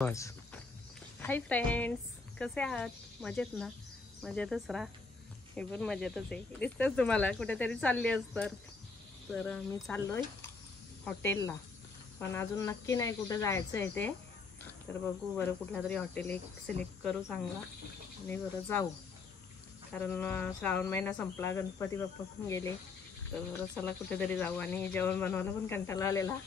Hi friends, कसे आहात? मजेत ना? मजेतच राहा. हे पण मजेतच आहे. दिसतंच तुम्हाला कुठेतरी चालली असतात. तर मी चाललोय हॉटेलला, पण अजून नक्की नाही कुठं जायचं आहे ते. तर बघू बरं, कुठला तरी हॉटेल एक सिलेक्ट करू चांगला आणि बरं जाऊ. कारण श्रावण महिना संपला, गणपती बाप्पा पण गेले. तर बरं चला कुठेतरी जाऊ. आणि जेवण बनवायला पण कंटाळा आलेला.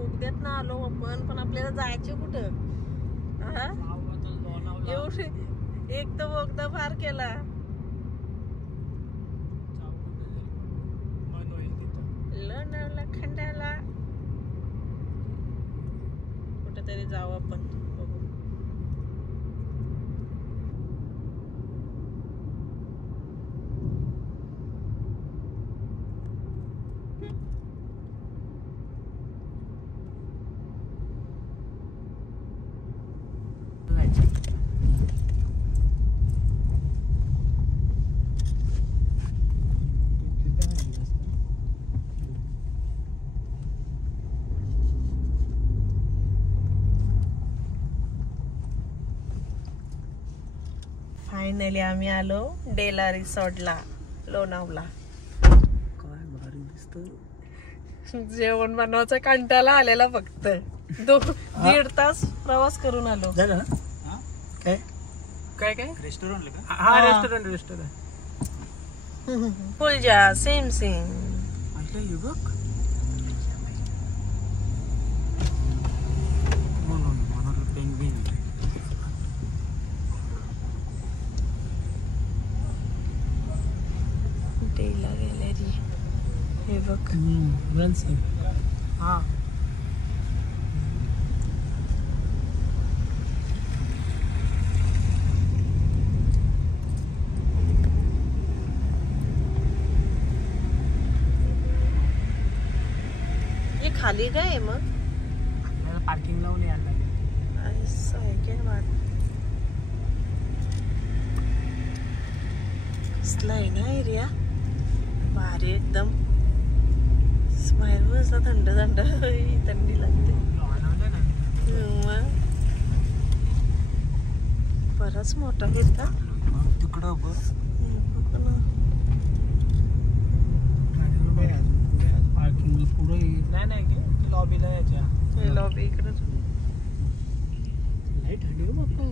उद्यात ना आलो आपण, पण आपल्याला जायचे कुठं? एवढे एक तर बोगदा पार केला. लोणावळा खंडाला कुठेतरी जाऊ आपण. बघू. फायनली आम्ही आलो डेला रिसॉर्टला, लोणावळा. काय भारी दिसतं. जेवण बनवायचा कंटाळा आलेला. फक्त 1.5 तास प्रवास करून आलो. झालं ना? काय काय काय रेस्टॉरंट का? हा, रेस्टॉरंट. फुलजा सेम म्हटलं हे बघ. डेला गॅलरी. हे बघ. हा हे खाली काय आहे मग? पार्किंग लावून यायला असं आहे काय? बात कसला आहे ना एरिया, भारी एकदम. स्माईल बस थंड थंड थंडी लागते. बराच मोठा फिरता तिकडं बघ. पार्किंग पुढे नाही की लॉबीला यायच्या. लॉबी इकडे लाईट हल्ली बाप्पा.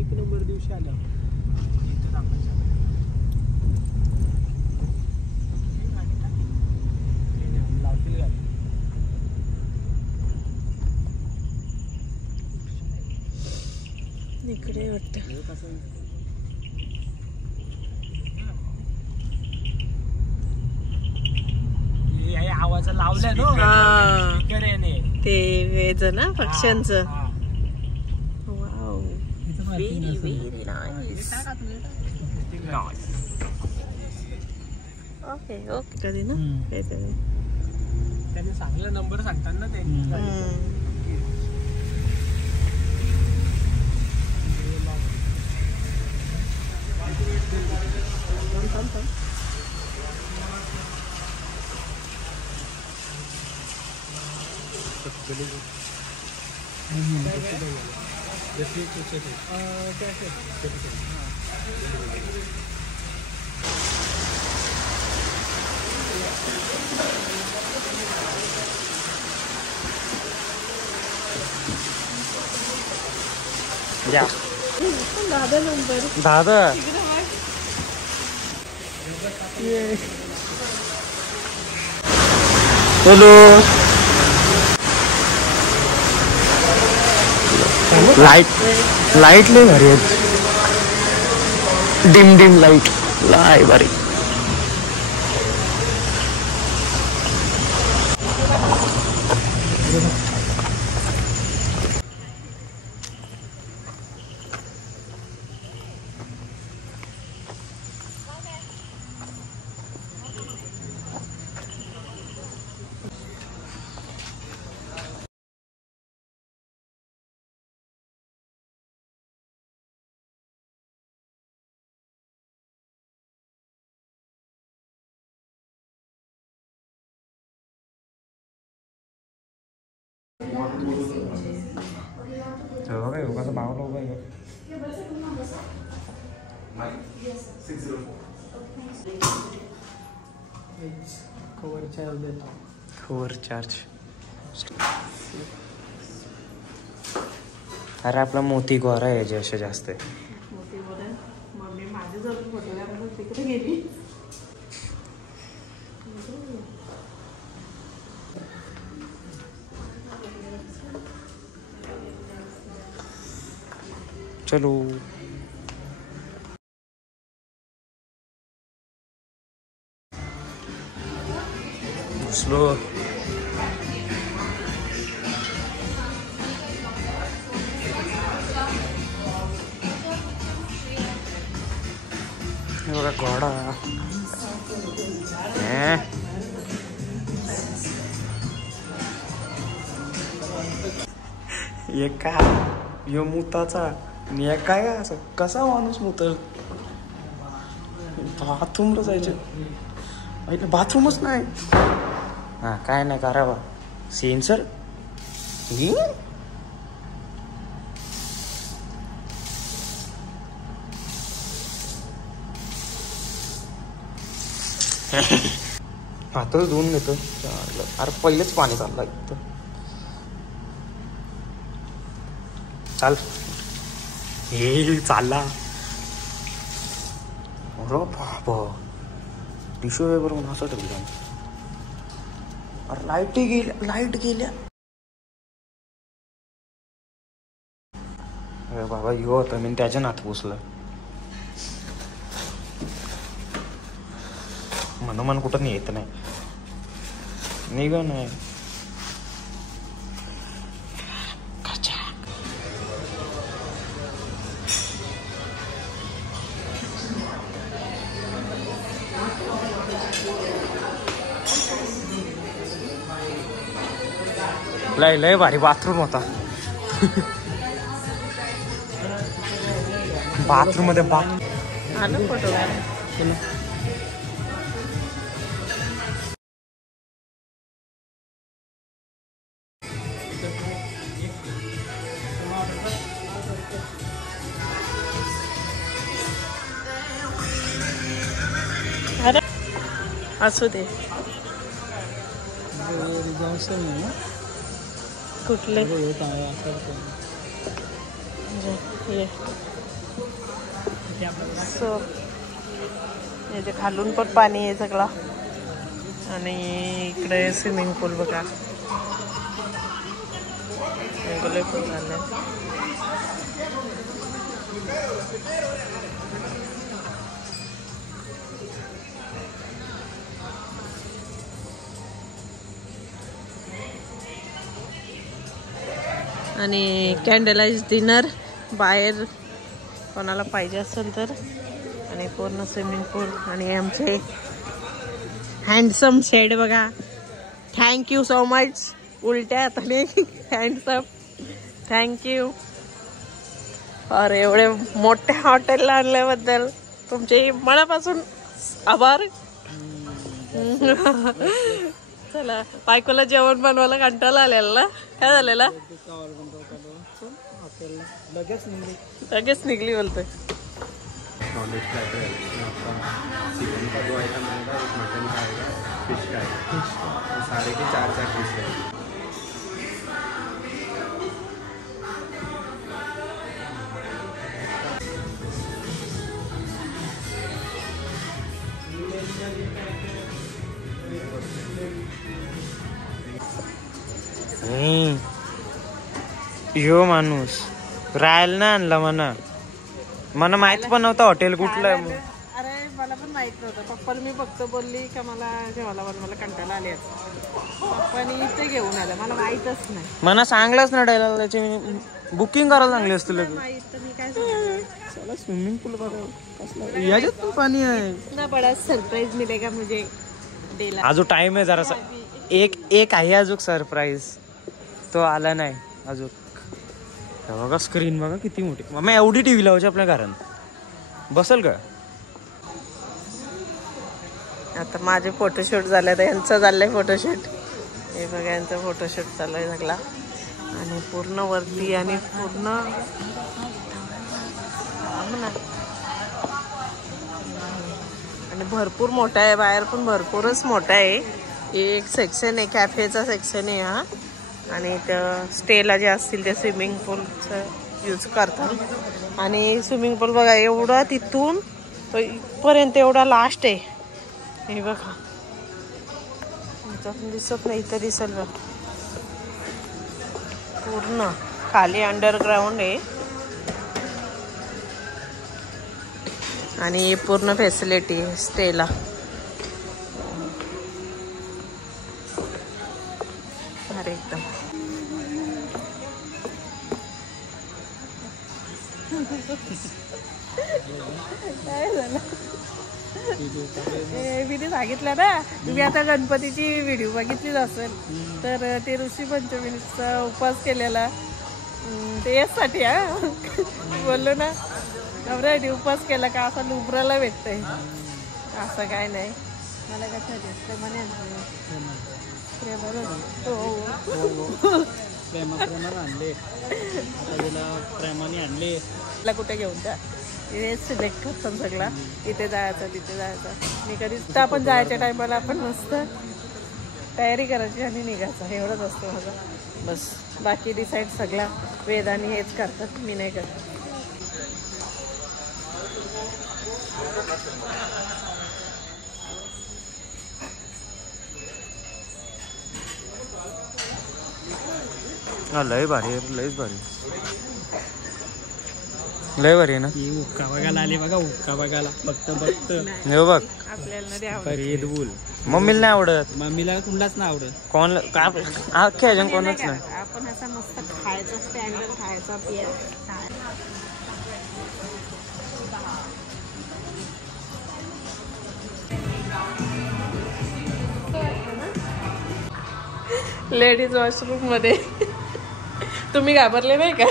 एक नंबर दिवशी आला इथं दाखवायचं. लावतील गाडी इकडे वाटतं. आवाज लावलाय ना ते वेज ना पक्ष्यांचं. Wow, very very nice. Okay okay. कधी ना काहीतरी त्यांनी चांगला नंबर सांगतात ना ते. दादा नंबर दादा हॅलो. लाईट लय भारी आहेत. डिम लाईट लाय भारी. कसं भाव लोक आहे कवर चार्ज. अरे आपला मोती गोरा आहे जे असे जास्त आहे. मम्मी माझ्याजवळ फोटो तिकडे गेली. चलो स्लो. बघा घोडा. एक काय यो मुताचा आणि एक काय असं कसा माणूस मुतल. बाथरूमला जायचं बाथरूमच नाही. हा काय नाही करा बा सेन्सर. हातच धुवून घेतो. अरे पहिलेच पाणी चाललं इथं. चाल हे चालला. अरे बाबा टिशू पेपर म्हणून असं ठेवलं. अरे लाईट गेल्या. अरे बाबा यो होता मी त्याच्या नात पोचलं. म्हणून कुठं नाही येत नाही निघ नाही. लय भारी बाथरूम होता. बाथरूम मध्ये आलं फोटो काढ. अरे असू दे. कुठले सो याच्या खालून पण पाणी आहे सगळं. आणि इकडे स्विमिंग पूल बघा. पण झालं. आणि कॅन्डलाइज डिनर बाहेर कोणाला पाहिजे असेल तर. आणि पूर्ण स्विमिंग पूल आणि आमचे हँडसम शेड बघा. Thank you so much. उलट्या हाताने हँडसम थँक्यू. और एवढे मोठ्या हॉटेलला आणल्याबद्दल तुमचे मनापासून आभार. चला बायकोला जेवण बनवायला कंटाळा आलेला ना. काय झालेला लगेच निघली बोलतोय. नॉनवेज प्लॅटर है आपका. चिकन का 2 आइटम रहेगा, एक मटन का आएगा, फिश का आएगा. सारे के 4-4 पीस रहेंगे. यो माणूस राहायला ना आणला मला माहित पण नव्हतं हॉटेल कुठलं आहे. अरे मला पण माहित नव्हतं. पप्पाला मी फक्त बोलली का मला जेवायला मला कंटाळा आले. पप्पानी इथे घेऊन आलं. मला माहितच नाही. मला सांगलंच ना डायला त्याची बुकिंग करायला सांगली असते. माहित तर मी काय सांगू. स्विमिंग पूल बघा याच्यात पण पाणी आहे. इतना बड़ा सरप्राईज मिलेगा मुझे डेला. अजून टाइम आहे जरासा. एक आहे अजून सरप्राईज. तो आला नाही अजून. बघा स्क्रीन बघा किती मोठी. मग एवढी टीव्ही लावायची आपल्या घरात बसल का. आता माझे फोटोशूट झाले. तर यांचं चाललंय फोटोशूट. हे बघा यांचं फोटोशूट चालू आहे सगळा. आणि पूर्ण वरती आणि पूर्ण आणि भरपूर मोठा आहे. बाहेर पण भरपूरच मोठा आहे. एक सेक्शन आहे, कॅफेचा सेक्शन आहे हा. आणि इथं स्टेला जे असतील ते स्विमिंग पूलचं यूज करतात. आणि स्विमिंग पूल बघा एवढा तिथून पर्यंत एवढा लास्ट आहे. हे बघा पण दिसत नाही, इथं दिसेल बघ. पूर्ण खाली अंडरग्राउंड आहे आणि पूर्ण फॅसिलिटी आहे स्टेला. अरे एकदम काय झालं मी ते सांगितलं ना, तुम्ही आता गणपतीची व्हिडिओ बघितलीच असेल. तर ते ऋषी पंचमीचा उपवास केलेला ते यासाठी बोललो ना, नवऱ्यासाठी उपवास केला का असं लुबराला भेटतंय. असं काय नाही. मला कसं प्रेमाने आणले प्रेमाने आणले. कुठे घेऊन जा, हे सिलेक्ट करतात सगळा. इथे जायचं तिथे जायचं. मी कधीच आपण जायच्या टायमाला आपण मस्त तयारी करायची आणि निघायचं, एवढंच असतं माझं बस. बाकी डिसाईड सगळा वेदानी हेच करतात, मी नाही करत. लय भारी आहे, लयच भारी, लय भारी आहे ना. हुक्का बघायला आले बघा, हुक्का बघायला फक्त बघत हे बघ. आपल्याला रेड बुल मम्मीला नाही आवडत, मम्मीला कुणालाच नाही आवडत. कोण अख्ख्या ह्याच्यात कोणच नाही. आपण असं मस्त खायचं, स्टँडर्ड खायचा पियाचा. लेडीज वॉशरूम मध्ये तुम्ही घाबरले नाही का?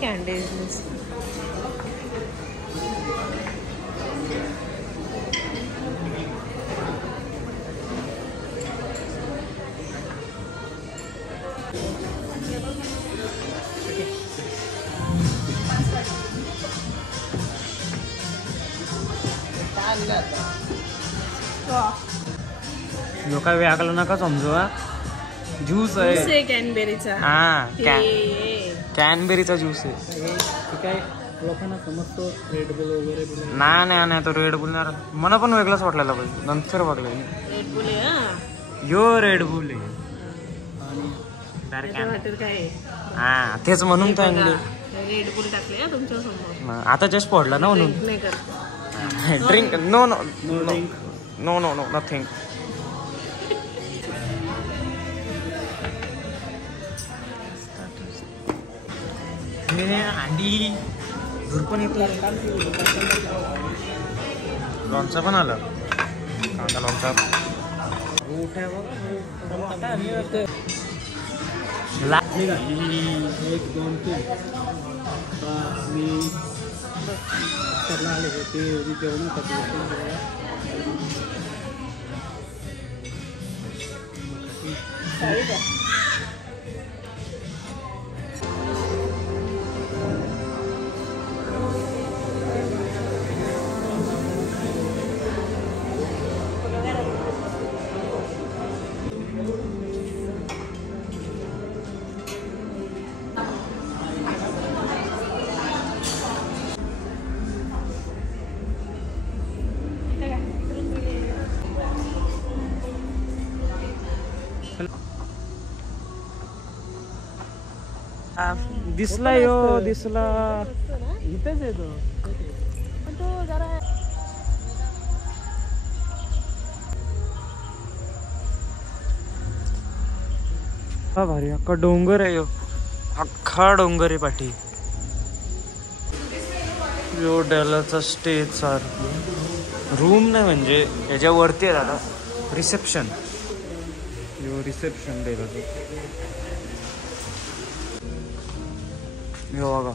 कॅन्डीज लोका व्याकला नका समजू. ज्यूस आहे कॅनबेरीचा. हा, कॅनबेरीचा ज्यूस आहे. काय लोकांना समजतो रेड बुल वगैरे. नाही तो रेड बुल नाही. मला पण वेगळाच वाटलेला पाहिजे, नंतर बघलं रेड बुल आहे. यो रेड बुल आहे. काय हा तेच म्हणून तर आणले. रेड बुल टाकले तुमच्या समोर. आता जस्ट पडला ना म्हणून. नाही करत drink no no no no no nothing. अंडी दूर पण येतो. लोणचं पण आलं. कांदा लोणचं. एक दोन तीन मी करला आले ते जेवणासाठी. दिसला यो दिसला. इथेच येतो. भारी अख्खा डोंगर आहे यो, अख्खा डोंगर आहे पाठी. यो डेलाचा स्टेचा रूम नाही म्हणजे याच्यावरती आहे दादा. रिसेप्शन द्यायला तो बघा.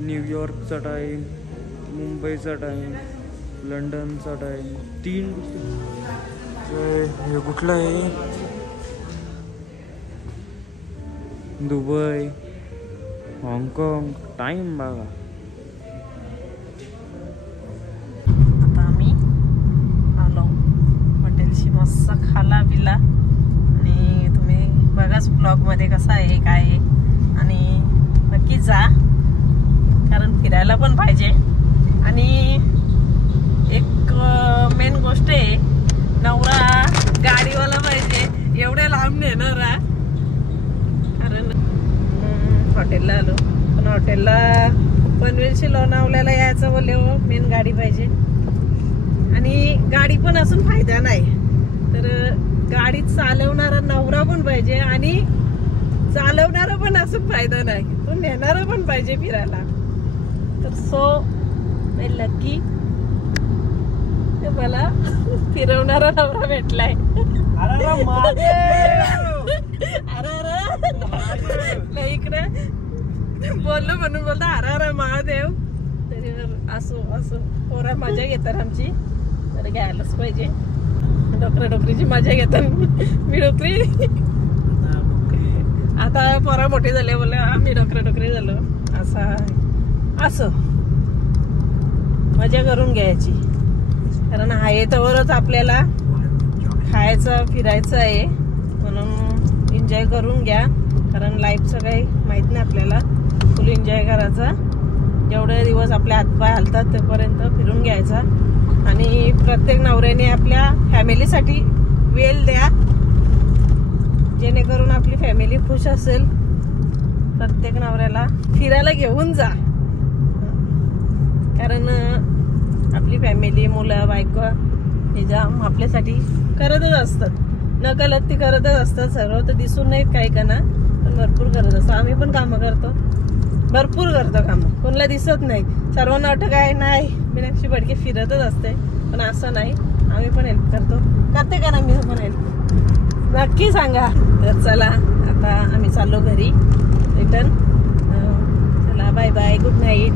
न्यूयॉर्कचा टाईम, मुंबईचा टाईम, लंडनचा टाईम 3. हे कुठलं आहे? दुबई, हाँगकाँग. टाईम बघा. आता आम्ही आलो हॉटेलशी मस्त खाला पिला आणि तुम्ही बघाच ब्लॉगमध्ये कसं आहे काय आहे. आणि नक्की जा, कारण फिरायला पण पाहिजे. आणि एक मेन गोष्ट आहे, नवरा गाडीवाला पाहिजे. एवढ्या लांब नेणारा. कारण हॉटेलला आलो, पण हॉटेलला पनवेलशी लोणावळ्याला यायचं बोलले हो, मेन गाडी पाहिजे. आणि गाडी पण असून फायदा नाही, तर गाडी चालवणारा नवरा पण पाहिजे आणि चालवणारा पण असून फायदा नाही, तो नेणारा पण पाहिजे फिरायला. तर सो लकी मला फिरवणारा नवरा भेटलाय. अरे इकडे बोललो म्हणून बोलता हरा महादेव. तरी असो असो, पोरा मजा घेतात आमची, तर घ्यायलाच पाहिजे. डोकरीची मजा घेतात. मी डोकरी आता पोरा मोठी झाले, बोलले आम्ही डोकरी झालो. असं मजा करून घ्यायची, कारण आहे तवरच आपल्याला खायचं फिरायचं आहे. म्हणून एन्जॉय करून घ्या, कारण लाईफचं काही माहित नाही आपल्याला. फुल एन्जॉय करायचा. जेवढे दिवस आपले हातपाय हलतात तेपर्यंत फिरून घ्यायचा. आणि प्रत्येक नवऱ्याने आपल्या फॅमिलीसाठी वेळ द्या, जेणेकरून आपली फॅमिली खुश असेल. प्रत्येक नवऱ्याला फिरायला घेऊन जा, कारण आपली फॅमिली, मुलं बायको हे जाम आपल्यासाठी करतच असतात. नकळत ती करतच असतात. सर्व तर दिसून नाहीत काही का ना, पण भरपूर करत असतात. आम्ही पण कामं करतो, भरपूर करतो कामं, कोणाला दिसत नाही. सर्वांना वाटतं काय नाही मीनाक्षी बडके फिरतच असते, पण असं नाही. आम्ही पण हेल्प करते का ना, मी पण हेल्प नक्की सांगा. तर चला आता आम्ही चाललो घरी रिटर्न. चला बाय बाय, गुड नाईट.